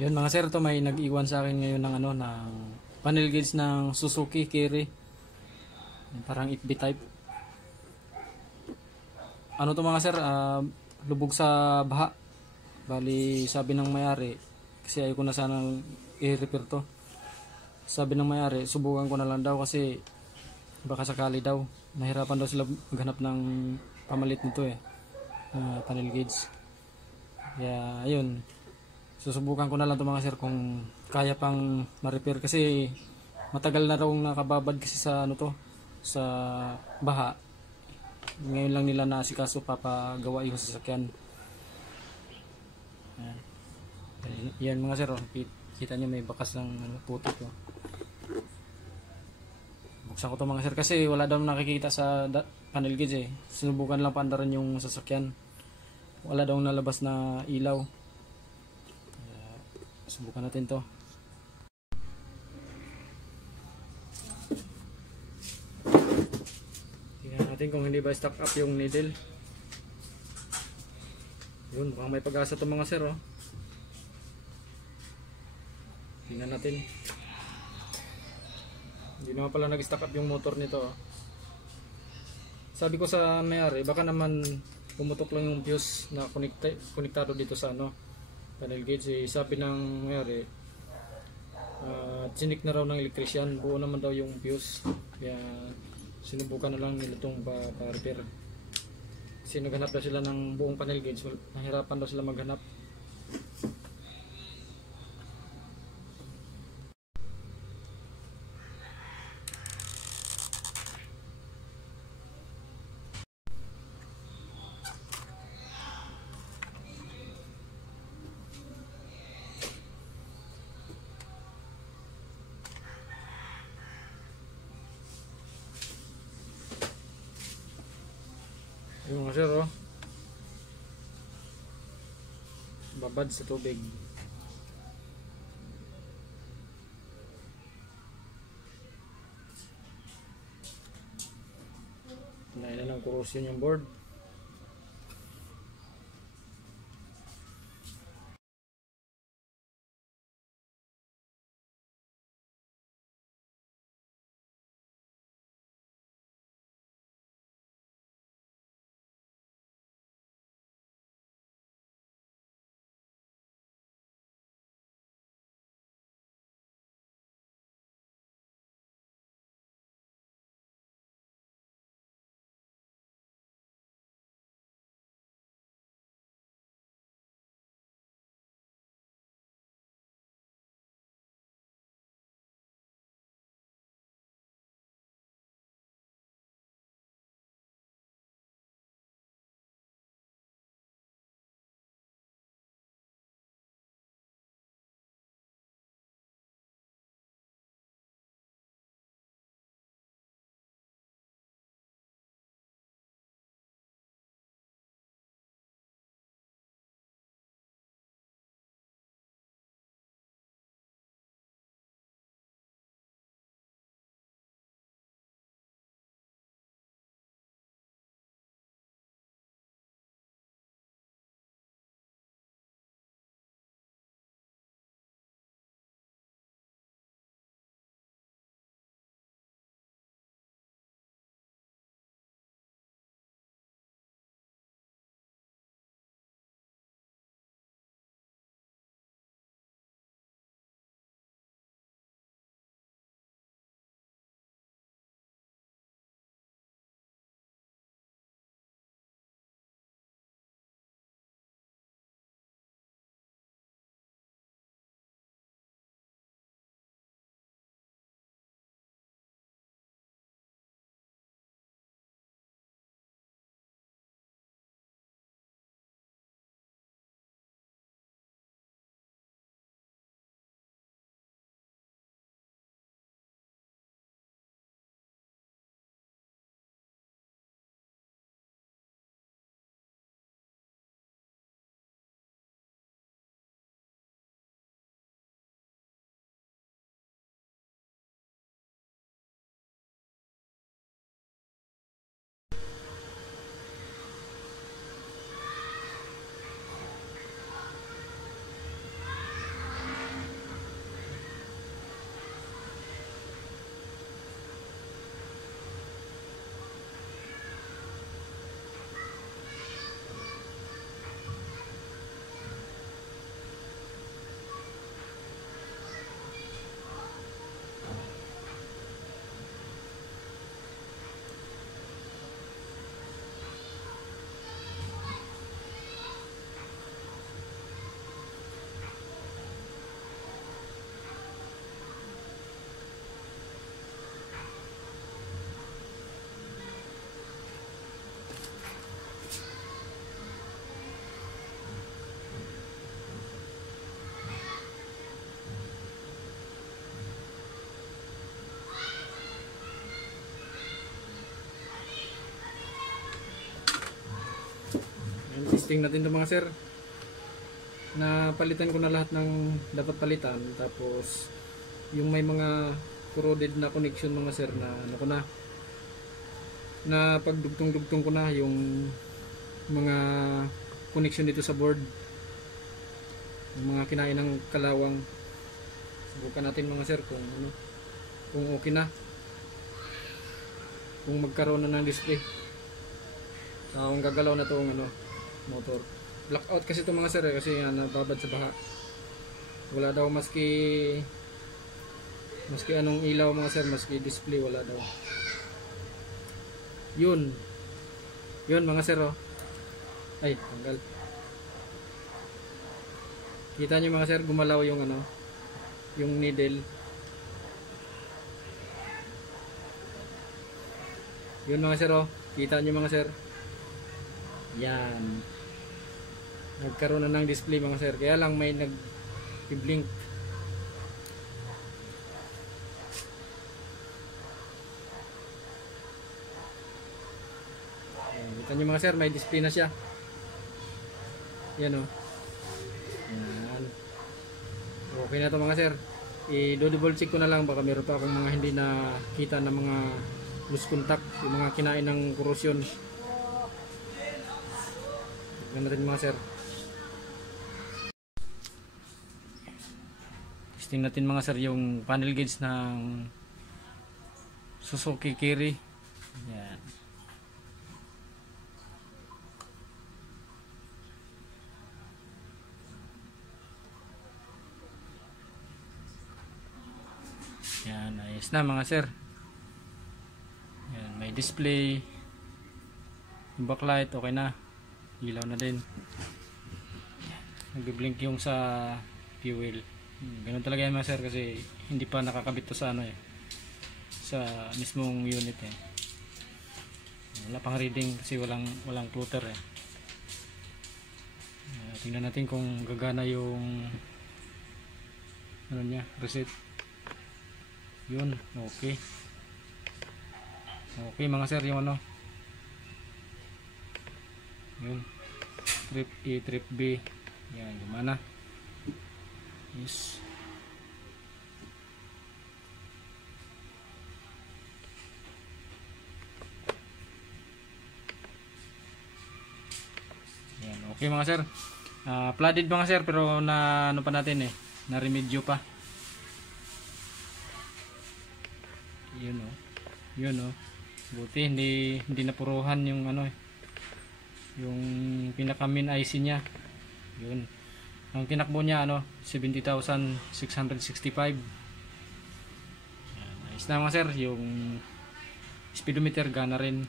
Yun mga sir, to may nag-iwan sa akin ngayon ng ng panel gauge ng Suzuki Carry. Parang FB type. Ano to mga sir, lubog sa baha. Bali, sabi ng may-ari, kasi ayaw ko na sanang i-repair to. Sabi ng may-ari, subukan ko na lang daw kasi baka sakali daw. Nahirapan daw sila maghanap ng pamalit nito panel gauge. Kaya ayun, susubukan ko na lang to mga sir kung kaya pang ma-repair kasi matagal na raw nakababad kasi sa sa baha. Ngayon lang nila naasikaso papagawa yung sasakyan. Ayan. Yan mga sir, kita nyo may bakas ng putik. Buksan ko to mga sir kasi wala daw nakikita sa panel gauge Sinubukan lang paandaran yung sasakyan. Wala daw nalabas na ilaw. Subukan natin to. Tingnan natin kung hindi ba stock up yung needle. Yun, mukhang may pag-asa to mga sir Tingnan natin. Hindi naman pala nag-stock up yung motor nito Sabi ko sa may-ari, baka naman pumutok lang yung fuse na konektado dito sa panel gauge. Sabi ng may-ari, chinik na raw ng electrician, buo naman daw yung fuse. Kaya sinubukan na lang nila itong pa-repair. Kasi naghanap daw sila ng buong panel gauge, nahirapan daw sila maghanap. Yung mga sir babad sa tubig. Naila ng corrosion yung board. testing natin ito mga sir. Napalitan ko na lahat ng dapat palitan, tapos yung may mga corroded na connection mga sir na ano ko na pagdugtong-dugtong ko na yung mga connection dito sa board, yung mga kinain ng kalawang. Subukan natin mga sir kung ano, kung okay na, kung magkaroon na ng display. Kung gagalaw na itong ano, motor. Blackout kasi ito mga sir kasi nababad sa baha. Wala daw maski anong ilaw mga sir, maski display wala daw. Yun mga sir oh. Ay, tanggal. Kita nyo mga sir, gumalaw yung ano, yung needle. Yun mga sir oh. Kita nyo mga sir. Yan. Nagkaroon na ng display mga sir. Kaya lang may nag-blink. Kita nyo mga sir, may display na siya. Yan o. Yan. Okay na to mga sir. I-double check ko na lang. Baka meron pa akong mga hindi na kita na mga loose contact. Yung mga kinain ng corrosion. Tignan natin mga sir. Testing natin mga sir yung panel gauge ng Suzuki Carry. Yan. Yan, ayos na mga sir. Yan, may display. Yung backlight okay na. Ilaw na din. Nagbi-blink yung sa fuel. Ganun talaga yan mga sir kasi hindi pa nakakabit to sa ano sa mismong unit wala pang reading kasi walang plotter tingnan natin kung gagana yung ano niya, reset. Yun, okay mga sir yung ano, yun, trip A, trip B, yan, gumana. Yes. Yan, okay mga sir. Flooded mga sir pero na ano pa natin na remedyo pa. Yun oh. Yun oh. Buti hindi napuruhan yung ano yung pinaka main IC niya. Yun. Ang tinakbo niya 70,665. Ayos na mga sir, yung speedometer gana rin.